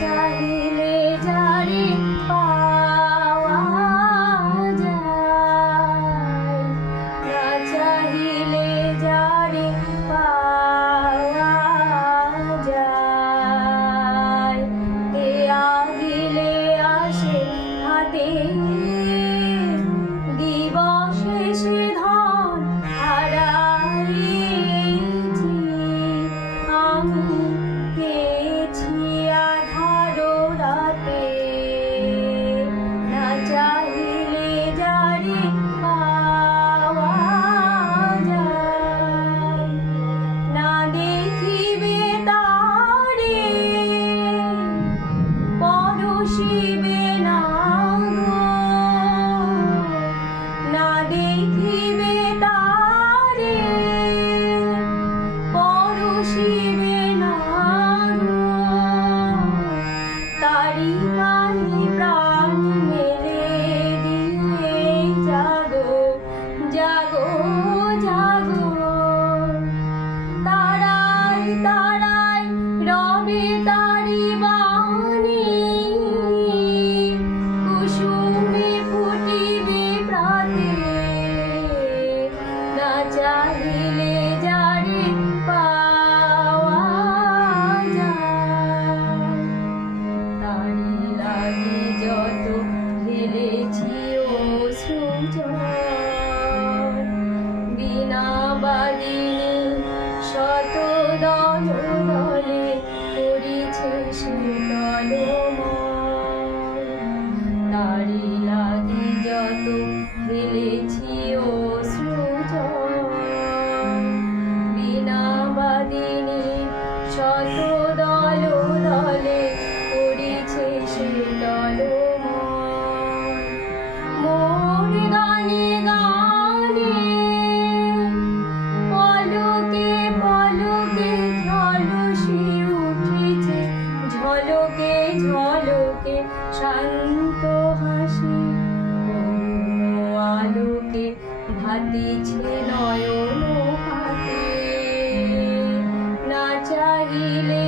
চাহিলে যারে পাওয়া যায়, না চাহিলে যারে পাওয়া যায়। এ আগিলে আসে হাতে দিবসে সে ধন হারাইছি আমি, পেয়েছি আধার রাতে। না চাহিলে যারে পাওয়া যায়, না দেখিবে তারে পরশিবে না গো, না দেখিবে তারে পরশিবে না গো। তারি কানে প্রাণ মেলে দিয়ে জাগো জাগো জাগো। তারাই তারাই রবে তারি বাণী, কুসুমে ফুটিবে প্রাতে। না চাহিলে যারে পাওয়া যায়, তারি লাগে যত ঢেলেছি অশ্রুজল। বিনা বাদিনী শত দল দলে করিছে সে টলমল। তারি লাগে যত ঢেলেছি অশ্রুজল, বিনা বাদিনী শত দল দলে করিছে সে টলমল। মোর গানে গানে পলকে পলকে ঝলসি উঠিছে, ঝলকে ঝলকে শান্ত হাসি করুণ আলোকে ভাতিছে নয়ন পাতে। না চাহিলে